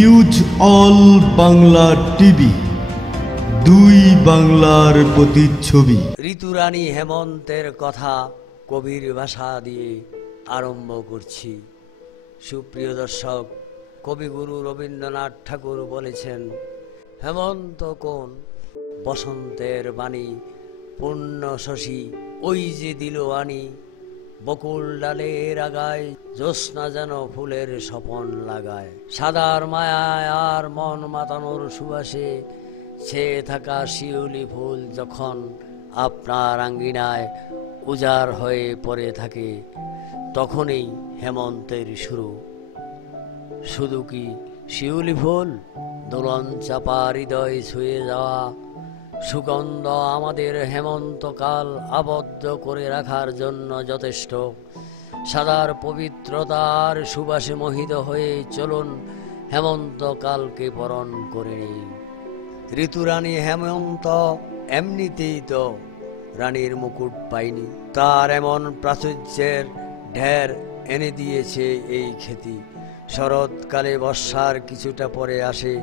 News all Bangla TV, দুই বাংলার প্রতিচ্ছবি। ঋতুরানী হেমন্তের কথা কবির ভাষা দিয়ে আরম্ভ করছি। সুপ্রিয় দর্শক, কবিগুরু রবীন্দ্রনাথ ঠাকুর বলেছেন, হেমন্ত কোন বসন্তের বাণী, পূর্ণ শশী ওই যে দিল আনি, বকুল ডালের আগায় জ্যোৎস্না যেন ফুলের স্বপন লাগায়, সাদার মায়ায় আর মন মাতানোর সুবাসে ছেয়ে থাকা শিউলি ফুল যখন আপনার আঙ্গিনায় উজাড় হয়ে পড়ে থাকে, তখনই হেমন্তের শুরু। শুধু কি শিউলি ফুল, দোলন চাপা হৃদয় ছুঁয়ে যাওয়া সুগন্ধ আমাদের হেমন্তকাল আবদ্ধ করে রাখার জন্য যথেষ্ট। সাদার পবিত্রতার সুবাসে মোহিত হয়ে চলুন হেমন্তকালকে বরণ করে নিই। ঋতুরানী হেমন্ত এমনিতেই তো রানীর মুকুট পাইনি, তার এমন প্রাচুর্যের ঢের এনে দিয়েছে এই খ্যাতি। শরৎকালে বর্ষার কিছুটা পরে আসে,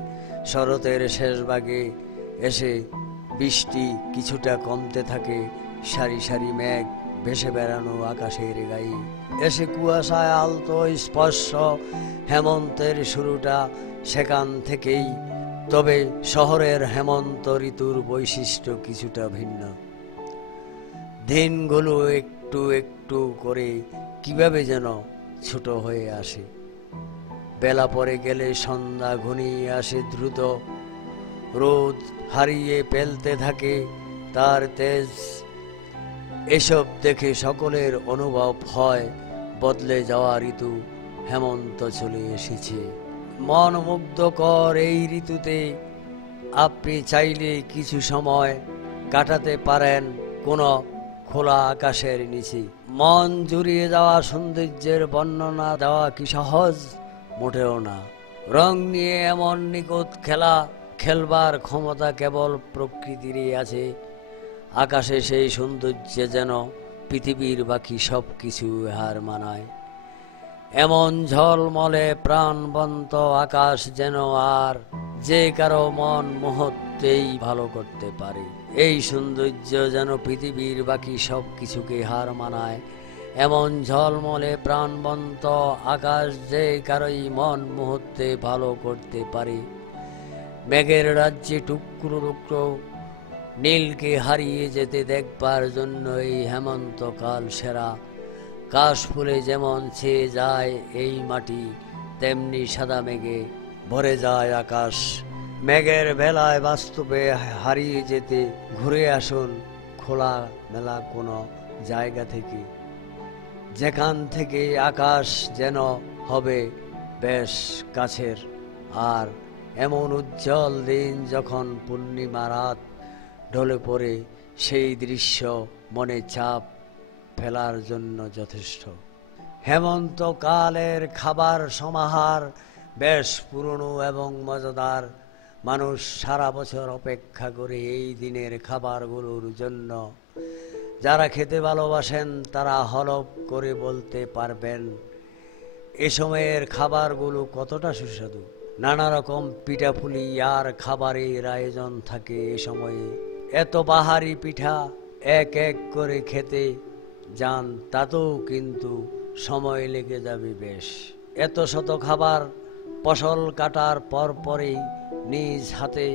শরতের শেষ ভাগে এসে বৃষ্টি কিছুটা কমতে থাকে, সারি সারি মেঘ ভেসে বেড়ানো আকাশের গায়ে এসে কুয়াশায় আলতো স্পর্শ। হেমন্তের শুরুটা সেখান থেকেই। তবে শহরের হেমন্ত ঋতুর বৈশিষ্ট্য কিছুটা ভিন্ন। দিনগুলো একটু একটু করে কিভাবে যেন ছোট হয়ে আসে। বেলা পরে গেলে সন্ধ্যা ঘনিয়ে আসে দ্রুত, রোদ হারিয়ে ফেলতে থাকে তার তেজ। এসব দেখে সকলের অনুভব হয় বদলে যাওয়া ঋতু হেমন্ত চলে এসেছে। মন মুগ্ধকর এই ঋতুতে আপনি চাইলে কিছু সময় কাটাতে পারেন কোনো খোলা আকাশের নিচে। মন জুড়িয়ে যাওয়া সৌন্দর্যের বর্ণনা দেওয়া কি সহজ? মোটেও না। রং নিয়ে এমন নিখুঁত খেলবার ক্ষমতা কেবল প্রকৃতিরই আছে। আকাশে সেই সৌন্দর্যে যেন পৃথিবীর বাকি সব কিছু হার মানায়। এমন ঝলমলে প্রাণবন্ত আকাশ যেন আর যে কারো মন মুহূর্তেই ভালো করতে পারে। এই সৌন্দর্য যেন পৃথিবীর বাকি সব কিছুকে হার মানায়। এমন ঝলমলে প্রাণবন্ত আকাশ যে কারোই মন মুহূর্তে ভালো করতে পারে। মেঘের রাজ্যে টুকরো টুকরো নীলকে হারিয়ে যেতে দেখবার জন্য এই হেমন্তকাল সেরা। কাশ ফুলে যেমন ছেয়ে যায় এই মাটি, তেমনি সাদা মেঘে ভরে যায় আকাশ। মেঘের বেলায় বাস্তবে হারিয়ে যেতে ঘুরে আসুন খোলা মেলা কোনো জায়গা থেকে, যেখান থেকে আকাশ যেন হবে বেশ কাছের। আর এমন উজ্জ্বল দিন যখন পূর্ণিমা রাত ঢলে পড়ে, সেই দৃশ্য মনে চাপ ফেলার জন্য যথেষ্ট। হেমন্তকালের খাবার সমাহার বেশ পুরনো এবং মজাদার। মানুষ সারা বছর অপেক্ষা করে এই দিনের খাবারগুলোর জন্য। যারা খেতে ভালোবাসেন তারা হলফ করে বলতে পারবেন এ সময়ের খাবারগুলো কতটা সুস্বাদু। নানা রকম পিঠাপুলি আর খাবারের আয়োজন থাকে এ সময়ে। এত বাহারি পিঠা এক এক করে খেতে যান তাতেও কিন্তু সময় লেগে যাবে বেশ। এত শত খাবার ফসল কাটার পর পরেই নিজ হাতে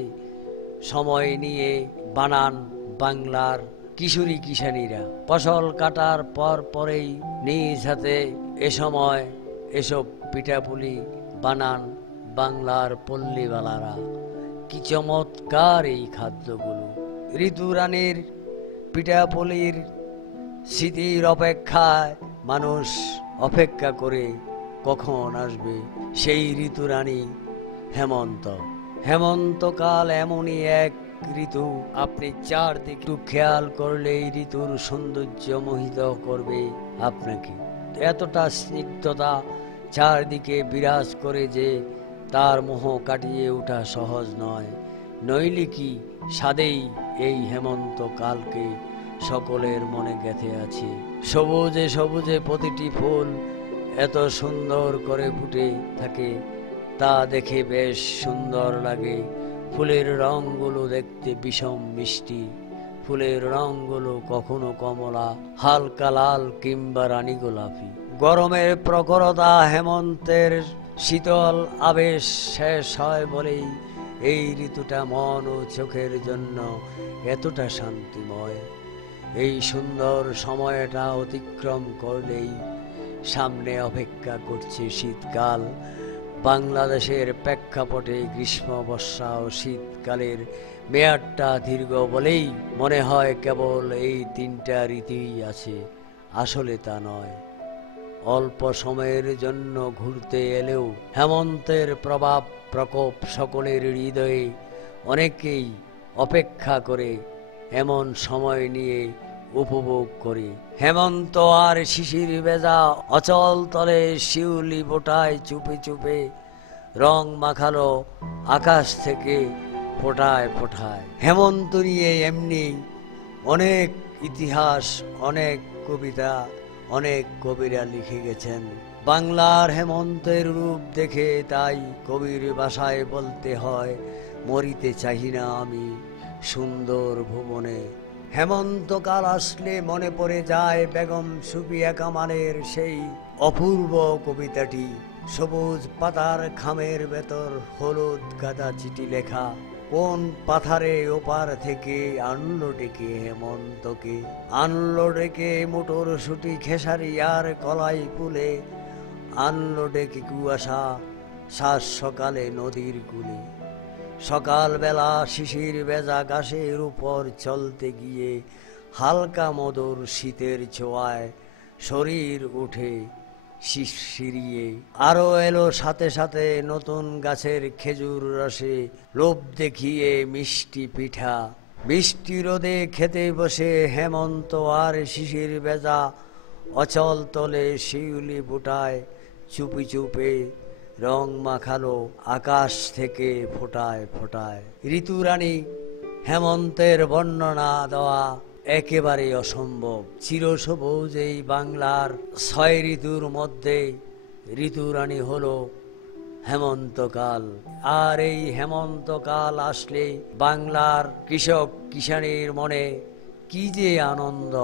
সময় নিয়ে বানান বাংলার কিশোরী কিষানীরা। ফসল কাটার পর পরেই নিজ হাতে এ সময় এসব পিঠাপুলি বানান বাংলার পল্লীবালারা। কি চমৎকার এই খাদ্যগুলো! ঋতুরানীর পিঠাপুলির স্মৃতির অপেক্ষায় মানুষ অপেক্ষা করে কখন আসবে সেই ঋতুরানী হেমন্ত। হেমন্তকাল এমনই এক ঋতু, আপনি চারদিক একটু খেয়াল করলে এই ঋতুর সৌন্দর্য মোহিত করবে আপনাকে। এতটা স্নিগ্ধতা চারদিকে বিরাজ করে যে তার মোহ কাটিয়ে ওঠা সহজ নয়। নইলে কি স্বাদেই এই হেমন্তকালকে সকলের মনে গেঁথে আছে। সবুজে সবুজে প্রতিটি ফুল এত সুন্দর করে ফুটে থাকে, তা দেখে বেশ সুন্দর লাগে। ফুলের রঙগুলো দেখতে বিষম মিষ্টি। ফুলের রঙগুলো কখনো কমলা, হালকা লাল কিংবা রানী গোলাপি। গরমের প্রখরতা, হেমন্তের শীতল আবেশ শেষ হয় বলেই এই ঋতুটা মন ও চোখের জন্য এতটা শান্তিময়। এই সুন্দর সময়টা অতিক্রম করলেই সামনে অপেক্ষা করছে শীতকাল। বাংলাদেশের প্রেক্ষাপটে গ্রীষ্ম, বর্ষা ও শীতকালের মেয়াদটা দীর্ঘ বলেই মনে হয় কেবল এই 3টা ঋতুই আছে। আসলে তা নয়। অল্প সময়ের জন্য ঘুরতে এলেও হেমন্তের প্রভাব প্রকোপ সকলের হৃদয়ে অনেকেই অপেক্ষা করে, এমন সময় নিয়ে উপভোগ করে। হেমন্ত আর শিশির ভেজা অচল তলে শিউলি বোটায় চুপে চুপে রং মাখালো আকাশ থেকে ফোটায় ফোটায়। হেমন্ত নিয়ে এমনি অনেক ইতিহাস, অনেক কবিতা, অনেক কবিরা লিখে গেছেন। বাংলার হেমন্তের রূপ দেখে তাই কবির ভাষায় বলতে হয়, মরিতে চাহি না আমি সুন্দর ভুবনে। হেমন্তকাল আসলে মনে পড়ে যায় বেগম সুফিয়া কামালের সেই অপূর্ব কবিতাটি। সবুজ পাতার খামের ভেতর হলুদ গাদা চিঠি লেখা, কোন পাথারে ওপার থেকে আনলো ডেকে হেমন্তকে। আনলো ডেকে মোটর সুটি খেসারি আর কলাই ফুলে, আনলো ডেকে কুয়াশা সাজ সকালে নদীর কূলে। সকালবেলা শিশির ভেজা ঘাসের উপর চলতে গিয়ে হালকা মধুর শীতের ছোঁয়ায় শরীর উঠে শিরশিরিয়ে। আরো এলো সাথে সাথে নতুন গাছের খেজুর রসে লোভ দেখিয়ে মিষ্টি পিঠা। মিষ্টি রোদে খেতে বসে হেমন্ত আর শিশির ভেজা অচল তলে শিউলি বুটায় চুপি চুপে রং মাখালো আকাশ থেকে ফোটায় ফোটায়। ঋতুরানী হেমন্তের বর্ণনা দেওয়া একেবারে অসম্ভব। চিরসবুজ এই বাংলার 6 ঋতুর মধ্যে ঋতুরানী হলো হেমন্তকাল। আর এই হেমন্তকাল আসলে বাংলার কৃষক কিষাণীর মনে কি যে আনন্দ,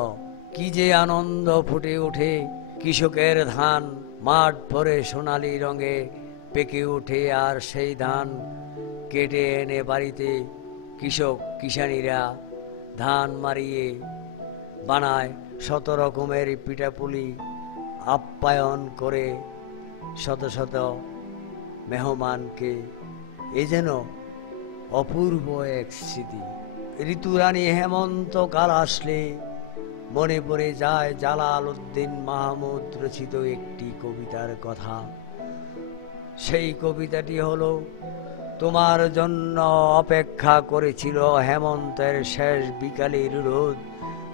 কি যে আনন্দ ফুটে ওঠে। কৃষকের ধান মাঠ ভরে সোনালি রঙে পেকে ওঠে, আর সেই ধান কেটে এনে বাড়িতে কৃষক কিষাণীরা ধান মারিয়ে বানায় শত রকমের পিঠাপুলি, আপ্যায়ন করে শত শত মেহমানকে। এ যেন অপূর্ব এক স্মৃতি। ঋতুরানী হেমন্তকাল আসলে মনে পড়ে যায় জালালউদ্দিন মাহমুদ রচিত একটি কবিতার কথা। সেই কবিতাটি হলো, তোমার জন্য অপেক্ষা করেছিল হেমন্তের শেষ বিকালের রোদ,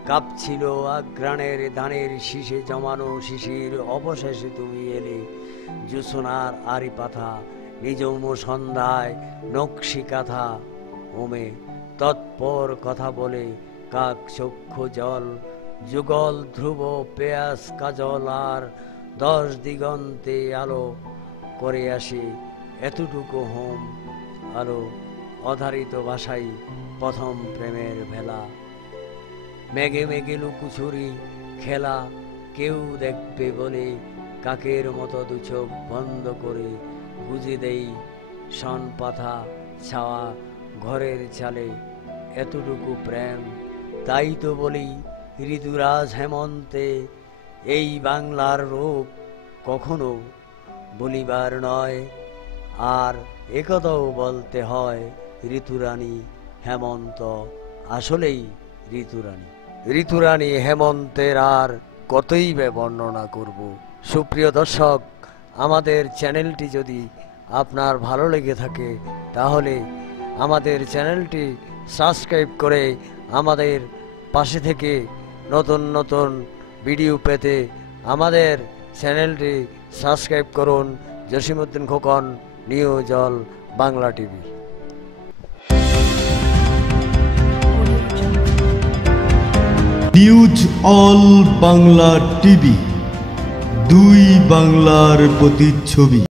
কাঁপছিল আঘ্রাণের ধানের শীষে জমানো শিশির। অবশেষে তুমি এলে জোছনার আড়ি পাথা, নিজম সন্ধ্যায় নকশি কাঁথা। ওমে তৎপর কথা বলে কাক চক্ষু জল, যুগল ধ্রুব পেয়াস কাজল, আর 10 দিগন্তে আলো করে আসে এতটুকু হোম আলো। অধারিত ভাষাই প্রথম প্রেমের ভেলা, মেঘে মেঘে লুকুচুরি খেলা। কেউ দেখবে বলে কাকের মতো দুচোখ বন্ধ করে গুজে দেই শন পাথা ছাওয়া ঘরের চালে। এতটুকু প্রেম, তাই তো বলি ঋতুরাজ হেমন্তে এই বাংলার রূপ কখনো বলিবার নয়। আর একথাও বলতে হয়, ঋতুরানী হেমন্ত আসলেই ঋতুরানী। ঋতুরানী হেমন্তের আর কতই বা বর্ণনা করব। সুপ্রিয় দর্শক, আমাদের চ্যানেলটি যদি আপনার ভালো লেগে থাকে তাহলে আমাদের চ্যানেলটি সাবস্ক্রাইব করে আমাদের পাশে থেকে নতুন নতুন ভিডিও পেতে আমাদের চ্যানেলটি সাবস্ক্রাইব করুন। Jasimuddin Khokon, news all Bangla TV. News all Bangla TV, দুই বাংলার প্রতিচ্ছবি।